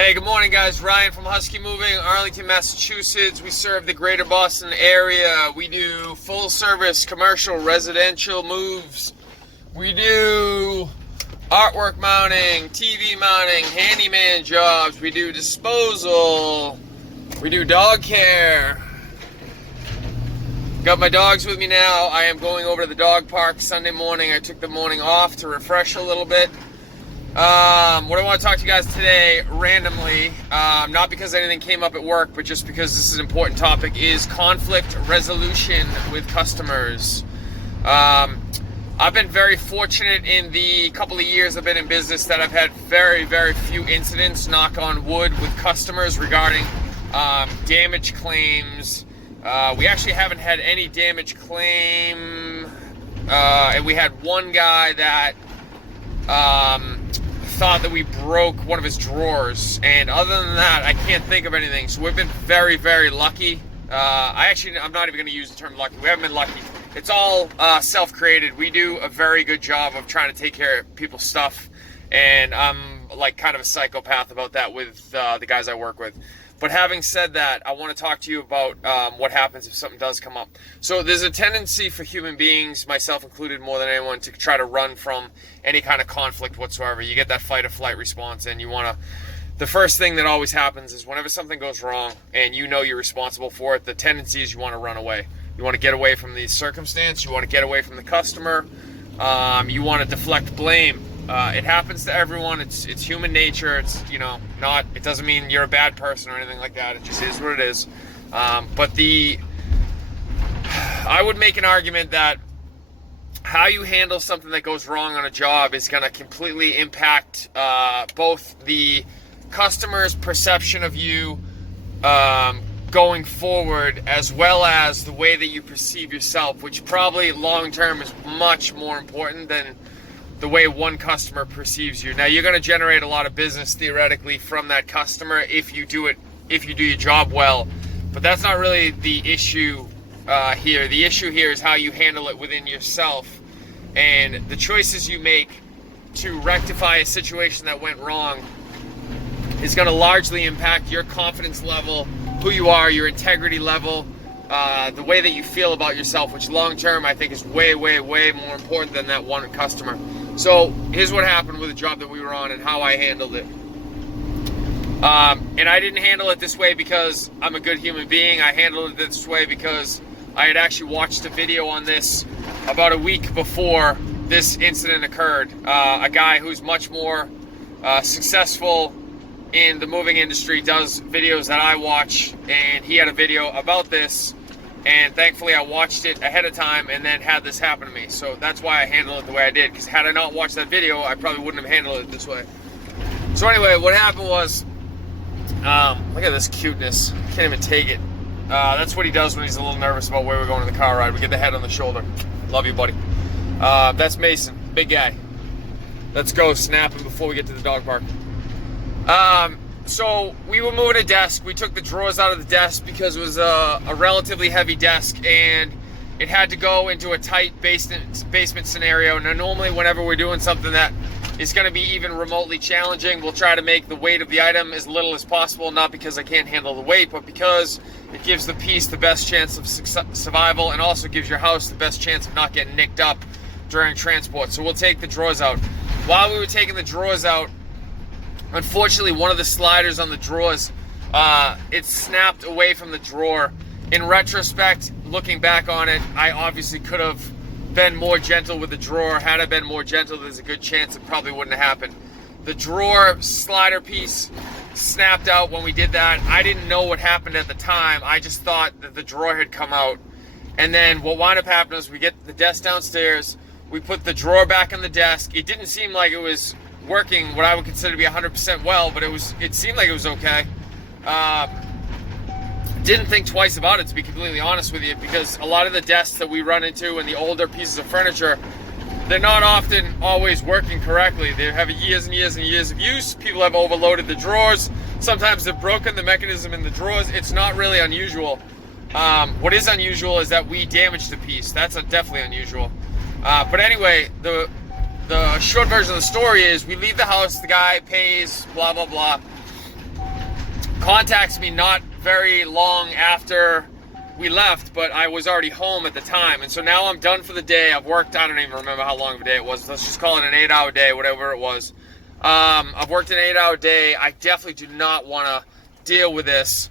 Hey, good morning, guys. Ryan from Husky Moving, Arlington, Massachusetts. We serve the greater Boston area. We do full service commercial residential moves. We do artwork mounting, TV mounting, handyman jobs. We do disposal. We do dog care. Got my dogs with me now. I am going over to the dog park Sunday morning. I took the morning off to refresh a little bit. What I want to talk to you guys today, randomly, not because anything came up at work, but just because this is an important topic, is conflict resolution with customers. I've been very fortunate in the couple of years I've been in business that I've had very, very few incidents, knock on wood, with customers regarding damage claims. We actually haven't had any damage claim, and we had one guy that thought that we broke one of his drawers, and other than that I can't think of anything. So we've been very, very lucky. I'm not even going to use the term lucky. We haven't been lucky. It's all self-created. We do a very good job of trying to take care of people's stuff, and I'm like kind of a psychopath about that with the guys I work with. But having said that, I want to talk to you about what happens if something does come up. So there's a tendency for human beings, myself included more than anyone, to try to run from any kind of conflict whatsoever. You get that fight or flight response, and you want to... The first thing that always happens is whenever something goes wrong and you know you're responsible for it, the tendency is you want to run away. You want to get away from the circumstance. You want to get away from the customer. You want to deflect blame. It happens to everyone. It's human nature. It's, it doesn't mean you're a bad person or anything like that. It just is what it is. I would make an argument that how you handle something that goes wrong on a job is going to completely impact both the customer's perception of you going forward, as well as the way that you perceive yourself, which probably long term is much more important than the way one customer perceives you. Now, you're going to generate a lot of business theoretically from that customer if you do your job well, but that's not really the issue here. The issue here is how you handle it within yourself, and the choices you make to rectify a situation that went wrong is going to largely impact your confidence level, who you are, your integrity level, the way that you feel about yourself, which long term I think is way, way, way more important than that one customer. So here's what happened with the job that we were on and how I handled it. And I didn't handle it this way because I'm a good human being. I handled it this way because I had actually watched a video on this about a week before this incident occurred. A guy who's much more successful in the moving industry does videos that I watch, and he had a video about this, and thankfully I watched it ahead of time and then had this happen to me. So that's why I handled it the way I did, because had I not watched that video, I probably wouldn't have handled it this way. So anyway, what happened was, look at this cuteness. Can't even take it. That's what he does when he's a little nervous about where we're going in the car ride. We get the head on the shoulder. Love you, buddy. That's Mason, big guy. Let's go snap him before we get to the dog park. So we were moving a desk. We took the drawers out of the desk because it was a relatively heavy desk, and it had to go into a tight basement scenario. Now, normally whenever we're doing something that is going to be even remotely challenging, we'll try to make the weight of the item as little as possible, not because I can't handle the weight, but because it gives the piece the best chance of survival, and also gives your house the best chance of not getting nicked up during transport. So we'll take the drawers out. While we were taking the drawers out, unfortunately, one of the sliders on the drawers, it snapped away from the drawer. In retrospect, looking back on it, I obviously could have been more gentle with the drawer. Had I been more gentle, there's a good chance it probably wouldn't have happened. The drawer slider piece snapped out when we did that. I didn't know what happened at the time. I just thought that the drawer had come out. And then what wound up happening is we get the desk downstairs, we put the drawer back on the desk. It didn't seem like it was working what I would consider to be 100% well, but it seemed like it was okay. Didn't think twice about it, to be completely honest with you, because a lot of the desks that we run into and the older pieces of furniture, they're not often always working correctly. They have years and years and years of use. People have overloaded the drawers. Sometimes they've broken the mechanism in the drawers. It's not really unusual. What is unusual is that we damaged the piece. That's definitely unusual. But anyway, the short version of the story is we leave the house, the guy pays, blah, blah, blah. contacts me not very long after we left, but I was already home at the time. And so now I'm done for the day. I've worked, I don't even remember how long of a day it was. Let's just call it an 8-hour day, whatever it was. I've worked an 8-hour day. I definitely do not want to deal with this.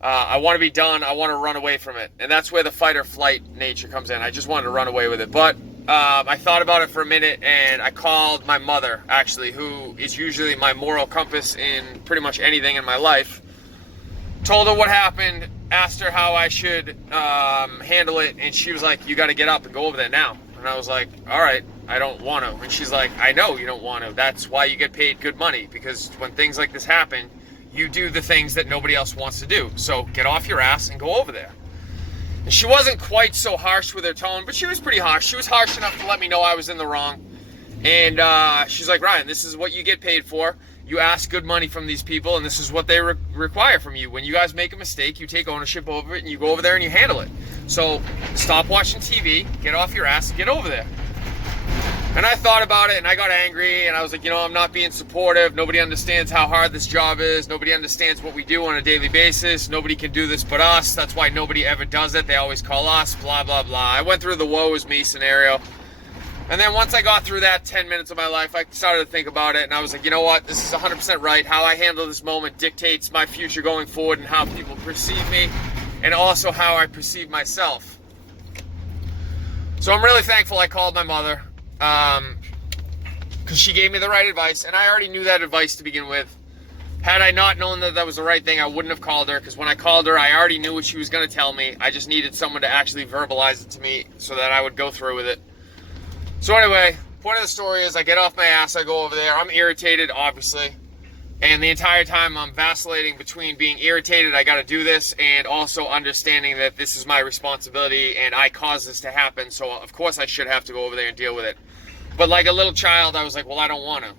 I want to be done. I want to run away from it. And that's where the fight or flight nature comes in. I just wanted to run away with it. But I thought about it for a minute, and I called my mother, actually, who is usually my moral compass in pretty much anything in my life. Told her what happened, asked her how I should handle it, and she was like, you got to get up and go over there now. And I was like, all right, I don't want to. And she's like, I know you don't want to. That's why you get paid good money, because when things like this happen, you do the things that nobody else wants to do. So get off your ass and go over there. And she wasn't quite so harsh with her tone, but she was pretty harsh. She was harsh enough to let me know I was in the wrong. And she's like, Ryan, this is what you get paid for. You ask good money from these people, and this is what they require from you. When you guys make a mistake, you take ownership over it, and you go over there and you handle it. So stop watching TV, get off your ass, and get over there. And I thought about it, and I got angry, and I was like, I'm not being supportive. Nobody understands how hard this job is. Nobody understands what we do on a daily basis. Nobody can do this but us. That's why nobody ever does it. They always call us, blah, blah, blah. I went through the woe is me scenario. And then once I got through that 10 minutes of my life, I started to think about it, and I was like, you know what? This is 100% right. How I handle this moment dictates my future going forward and how people perceive me, and also how I perceive myself. So I'm really thankful I called my mother, because she gave me the right advice, and I already knew that advice to begin with. Had I not known that that was the right thing, I wouldn't have called her, because when I called her, I already knew what she was going to tell me. I just needed someone to actually verbalize it to me so that I would go through with it. So anyway, point of the story is I get off my ass, I go over there. I'm irritated, obviously. And the entire time I'm vacillating between being irritated, I got to do this, and also understanding that this is my responsibility and I caused this to happen. So of course I should have to go over there and deal with it. But like a little child, I was like, well, I don't want to,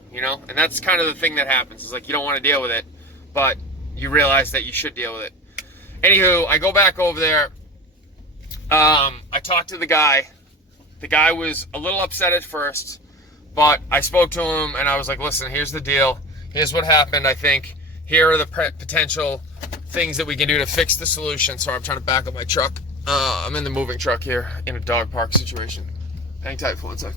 And that's kind of the thing that happens. It's like you don't want to deal with it, but you realize that you should deal with it. Anywho, I go back over there. I talked to the guy. The guy was a little upset at first, but I spoke to him and I was like, listen, here's the deal. Here's what happened, I think. Here are the potential things that we can do to fix the solution. Sorry, I'm trying to back up my truck. I'm in the moving truck here in a dog park situation. Hang tight for 1 sec.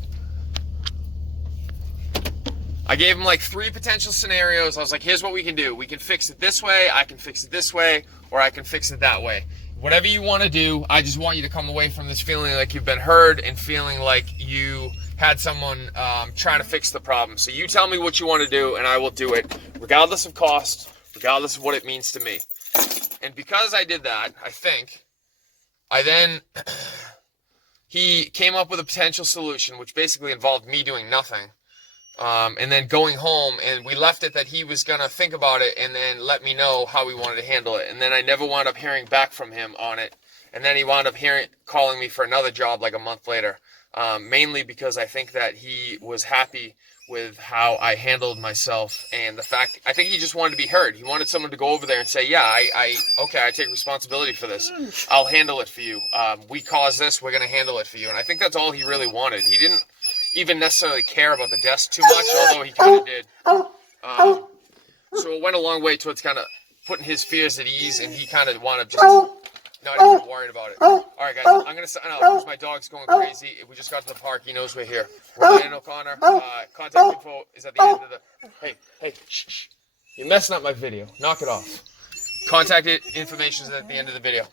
I gave him like 3 potential scenarios. I was like, here's what we can do. We can fix it this way, I can fix it this way, or I can fix it that way. Whatever you want to do, I just want you to come away from this feeling like you've been heard and feeling like you had someone trying to fix the problem. So you tell me what you want to do, and I will do it, regardless of cost, regardless of what it means to me. And because I did that, I think, he came up with a potential solution, which basically involved me doing nothing. And then going home, and we left it that he was going to think about it and then let me know how he wanted to handle it. And then I never wound up hearing back from him on it. And then he wound up calling me for another job like a month later, mainly because I think that he was happy with how I handled myself and the fact, I think he just wanted to be heard. He wanted someone to go over there and say, yeah, I take responsibility for this. I'll handle it for you. We caused this, we're going to handle it for you. And I think that's all he really wanted. He didn't even necessarily care about the desk too much, although he kind of did. So it went a long way towards kind of putting his fears at ease, and he kind of wanted just not even worried about it. All right, guys, I'm going to sign out because my dog's going crazy. We just got to the park. He knows we're here. Ryan O'Connor. Contact info is at the end of the... Hey, shh. You're messing up my video. Knock it off. Contact information is at the end of the video.